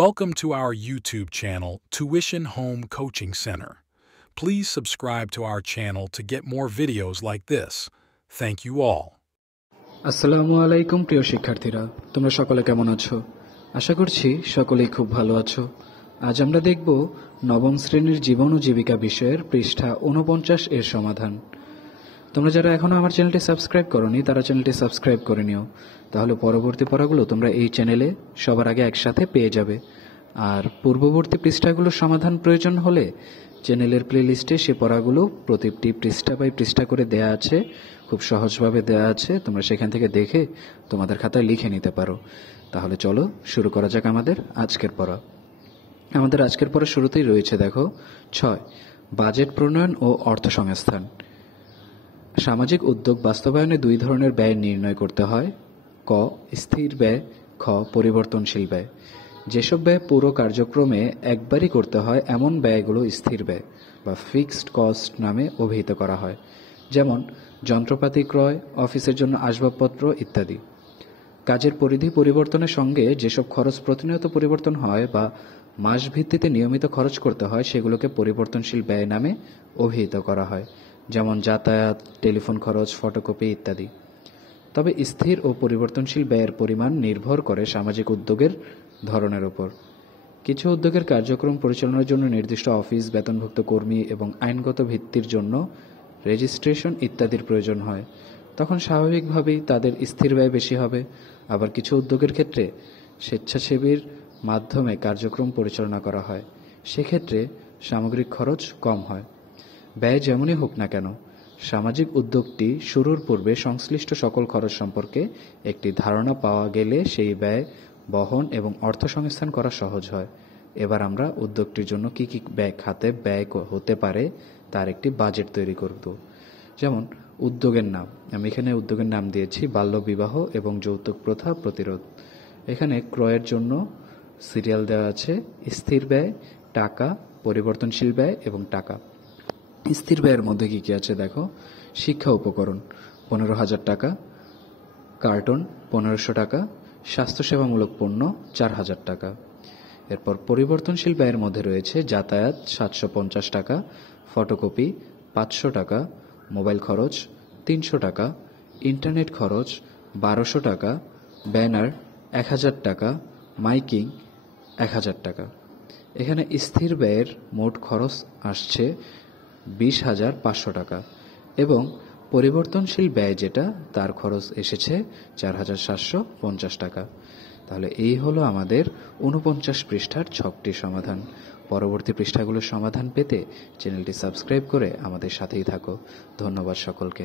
Welcome to our YouTube channel, Tuition Home Coaching Center. Please subscribe to our channel to get more videos like this. Thank you all. আসসালামু আলাইকুম প্রিয় শিক্ষার্থীরা, তোমরা সকলে কেমন আছো? আশা করছি সকলেই খুব ভালো আছো। আজ আমরা দেখব নবম শ্রেণীর জীবন ও জীবিকা বিষয়ের পৃষ্ঠা 49 এর সমাধান। তোমরা যারা এখনো আমার চ্যানেলটি সাবস্ক্রাইব করোনি তারা চ্যানেলটি সাবস্ক্রাইব করে নিও, তাহলে পরবর্তী পড়াগুলো তোমরা এই চ্যানেলে সবার আগে একসাথে পেয়ে যাবে। আর পূর্ববর্তী পৃষ্ঠাগুলোর সমাধান প্রয়োজন হলে চ্যানেলের প্লেলিস্টে সে পড়াগুলো প্রতিটি পৃষ্ঠা বাই পৃষ্ঠা করে দেয়া আছে, খুব সহজভাবে দেয়া আছে, তোমরা সেখান থেকে দেখে তোমাদের খাতায় লিখে নিতে পারো। তাহলে চলো শুরু করা যাক আমাদের আজকের পড়া। আমাদের আজকের পড়া শুরুতেই রয়েছে দেখো 6, বাজেট প্রণয়ন ও অর্থ সংস্থান। সামাজিক উদ্যোগ বাস্তবায়নে দুই ধরনের ব্যয় নির্ণয় করতে হয়। ক, স্থির ব্যয়, খ, পরিবর্তনশীল ব্যয়। যেসব ব্যয় পুরো কার্যক্রমে একবারই করতে হয় এমন ব্যয়গুলো স্থির ব্যয় বা ফিক্সড কস্ট নামে অভিহিত করা হয়, যেমন যন্ত্রপাতি ক্রয়, অফিসের জন্য আসবাবপত্র ইত্যাদি। কাজের পরিধি পরিবর্তনের সঙ্গে যেসব খরচ প্রতিনিয়ত পরিবর্তন হয় বা মাস ভিত্তিতে নিয়মিত খরচ করতে হয় সেগুলোকে পরিবর্তনশীল ব্যয় নামে অভিহিত করা হয়, যেমন যাতায়াত, টেলিফোন খরচ, ফটোকপি ইত্যাদি। তবে স্থির ও পরিবর্তনশীল ব্যয়ের পরিমাণ নির্ভর করে সামাজিক উদ্যোগের ধরনের উপর। কিছু উদ্যোগের কার্যক্রম পরিচালনার জন্য নির্দিষ্ট অফিস, বেতনভুক্ত কর্মী এবং আইনগত ভিত্তির জন্য রেজিস্ট্রেশন ইত্যাদির প্রয়োজন হয়, তখন স্বাভাবিকভাবেই তাদের স্থির ব্যয় বেশি হবে। আবার কিছু উদ্যোগের ক্ষেত্রে স্বেচ্ছাসেবীর মাধ্যমে কার্যক্রম পরিচালনা করা হয়, সেক্ষেত্রে সামগ্রিক খরচ কম হয়। ব্যয় যেমনই হোক না কেন, সামাজিক উদ্যোগটি শুরুর পূর্বে সংশ্লিষ্ট সকল খরচ সম্পর্কে একটি ধারণা পাওয়া গেলে সেই ব্যয় বহন এবং অর্থ সংস্থান করা সহজ হয়। এবার আমরা উদ্যোগটির জন্য কি কি ব্যয় খাতে ব্যয় হতে পারে তার একটি বাজেট তৈরি করব। যেমন উদ্যোগের নাম, আমি এখানে উদ্যোগের নাম দিয়েছি বাল্যবিবাহ এবং যৌতুক প্রথা প্রতিরোধ। এখানে ক্রয়ের জন্য সিরিয়াল দেওয়া আছে স্থির ব্যয়, টাকা, পরিবর্তনশীল ব্যয় এবং টাকা। স্থির ব্যয়ের মধ্যে কি কি আছে দেখো, শিক্ষা উপকরণ 15,000 টাকা, কার্টন 1500 টাকা, স্বাস্থ্যসেবামূলক পণ্য 4,000 টাকা। এরপর পরিবর্তনশীল ব্যয়ের মধ্যে রয়েছে যাতায়াত 750 টাকা, ফটোকপি 500 টাকা, মোবাইল খরচ 300 টাকা, ইন্টারনেট খরচ 1200 টাকা, ব্যানার 1000 টাকা, মাইকিং 1000 টাকা। এখানে স্থির ব্যয়ের মোট খরচ আসছে 20,500 টাকা এবং পরিবর্তনশীল ব্যয় যেটা তার খরচ এসেছে 4,750 টাকা। তাহলে এই হলো আমাদের 49 পৃষ্ঠার 6টি সমাধান। পরবর্তী পৃষ্ঠাগুলোর সমাধান পেতে চ্যানেলটি সাবস্ক্রাইব করে আমাদের সাথেই থাকো। ধন্যবাদ সকলকে।